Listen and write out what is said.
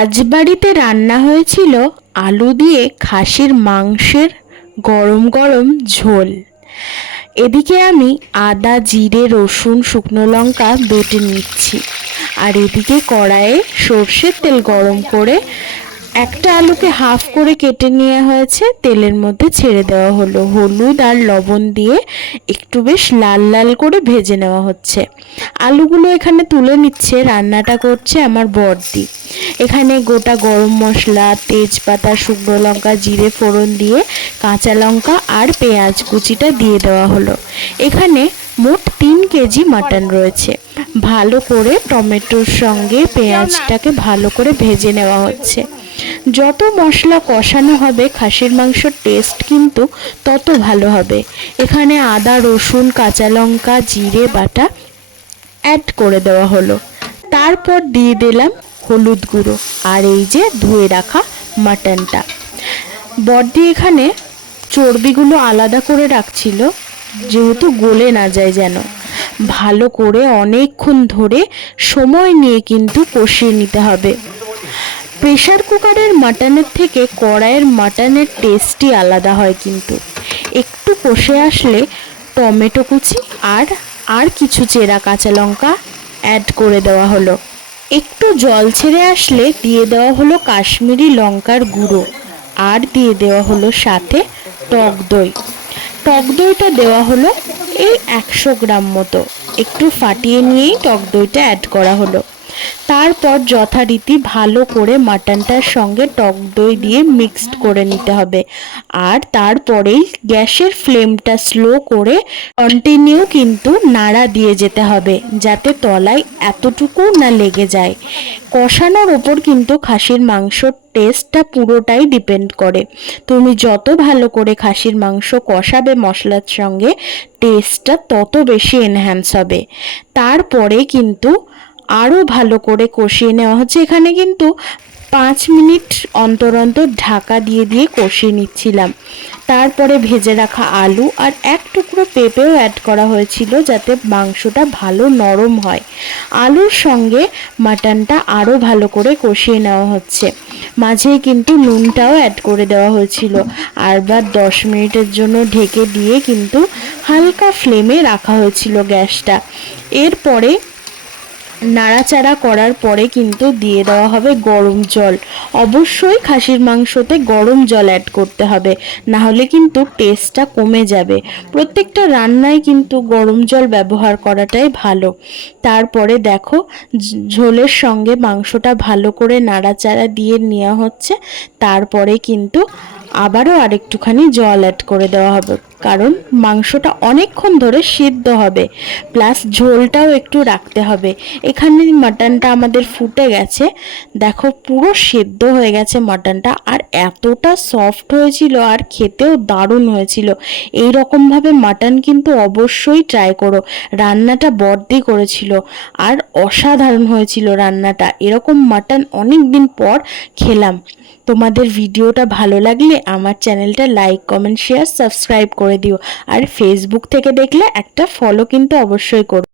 আজ বাড়িতে রান্না হয়েছিল আলু দিয়ে খাসির মাংসের গরম গরম ঝোল। এদিকে আমি আদা, জিরে, রসুন, শুকনো লঙ্কা বেটে নিচ্ছি। আর এদিকে কড়াইয়ে সর্ষের তেল গরম করে একটা আলুকে হাফ করে কেটে নেওয়া হয়েছে, তেলের মধ্যে ছেড়ে দেওয়া হলো। হলুদ আর লবণ দিয়ে একটু বেশ লাল লাল করে ভেজে নেওয়া হচ্ছে। আলুগুলো এখানে তুলে নিচ্ছে, রান্নাটা করছে আমার বড়দি। এখানে গোটা গরম মশলা, তেজপাতা, শুকনো লঙ্কা, জিরে ফোড়ন দিয়ে কাঁচা লঙ্কা আর পেঁয়াজ কুচিটা দিয়ে দেওয়া হলো। এখানে মোট তিন কেজি মাটন রয়েছে। ভালো করে টমেটোর সঙ্গে পেঁয়াজটাকে ভালো করে ভেজে নেওয়া হচ্ছে। যত মশলা কষানো হবে খাসির মাংসর টেস্ট কিন্তু তত ভালো হবে। এখানে আদা, রসুন, কাঁচা লঙ্কা, জিরে, বাটা অ্যাড করে দেওয়া হলো। তারপর দিয়ে দিলাম হলুদ গুঁড়ো আর এই যে ধুয়ে রাখা মাটনটা। বড়দি এখানে চর্বিগুলো আলাদা করে রাখছিল, যেহেতু গলে না যায় যেন। ভালো করে অনেকক্ষণ ধরে সময় নিয়ে কিন্তু কষিয়ে নিতে হবে। প্রেশার কুকারের মাটনের থেকে কড়াইয়ের মাটনের টেস্টই আলাদা হয় কিন্তু। একটু কষে আসলে টমেটো কুচি আর আর কিছু চেরা কাঁচা লঙ্কা অ্যাড করে দেওয়া হলো। একটু জল ছেড়ে আসলে দিয়ে দেওয়া হলো কাশ্মীরি লঙ্কার গুঁড়ো আর দিয়ে দেওয়া হলো সাথে টক দই। টক দইটা দেওয়া হলো এই একশো গ্রাম মতো। একটু ফাটিয়ে নিয়েই টক দইটা অ্যাড করা হলো। তারপর যথারীতি ভালো করে মাটনটার সঙ্গে টক দই দিয়ে মিক্সড করে নিতে হবে। আর তারপরেই গ্যাসের ফ্লেমটা স্লো করে কন্টিনিউ কিন্তু নাড়া দিয়ে যেতে হবে, যাতে তলায় এতটুকু না লেগে যায়। কষানোর ওপর কিন্তু খাসির মাংসর টেস্টটা পুরোটাই ডিপেন্ড করে। তুমি যত ভালো করে খাসির মাংস কষাবে মশলার সঙ্গে টেস্টটা তত বেশি এনহ্যান্স হবে। তারপরে কিন্তু আরও ভালো করে কষিয়ে নেওয়া হচ্ছে। এখানে কিন্তু পাঁচ মিনিট অন্তর অন্তর ঢাকা দিয়ে দিয়ে কষিয়ে নিচ্ছিলাম। তারপরে ভেজে রাখা আলু আর এক টুকরো পেঁপেও অ্যাড করা হয়েছিল যাতে মাংসটা ভালো নরম হয়। আলুর সঙ্গে মাটনটা আরও ভালো করে কষিয়ে নেওয়া হচ্ছে। মাঝে কিন্তু নুনটাও অ্যাড করে দেওয়া হয়েছিল। আর বা দশ মিনিটের জন্য ঢেকে দিয়ে কিন্তু হালকা ফ্লেমে রাখা হয়েছিল গ্যাসটা। এরপরে নাড়াচাড়া করার পরে কিন্তু দিয়ে দেওয়া হবে গরম জল। অবশ্যই খাসির মাংসতে গরম জল অ্যাড করতে হবে না হলে কিন্তু টেস্টটা কমে যাবে। প্রত্যেকটা রান্নায় কিন্তু গরম জল ব্যবহার করাটাই ভালো। তারপরে দেখো, ঝোলের সঙ্গে মাংসটা ভালো করে নাড়াচাড়া দিয়ে নেওয়া হচ্ছে। তারপরে কিন্তু আবারও আরেকটুখানি জল অ্যাড করে দেওয়া হবে। কারণ মাংসটা অনেকক্ষণ ধরে সিদ্ধ হবে। প্লাস ঝোলটাও একটু রাখতে হবে। এখানে মাটনটা আমাদের ফুটে গেছে। দেখো, পুরো সেদ্ধ হয়ে গেছে মাটনটা। আর এতটা সফট হয়েছিল আর খেতেও দারুণ হয়েছিল। এই রকমভাবে মাটন কিন্তু অবশ্যই ট্রাই করো। রান্নাটা বর্দি করেছিল। আর অসাধারণ হয়েছিল রান্নাটা। এরকম মাটন অনেক দিন পর খেলাম। তোমাদের ভিডিওটা ভালো লাগলে আমার চ্যানেলটা লাইক কমেন্ট শেয়ার সাবস্ক্রাইব করে দিও। আর ফেসবুক থেকে দেখলে একটা ফলো কিন্তু অবশ্যই করো।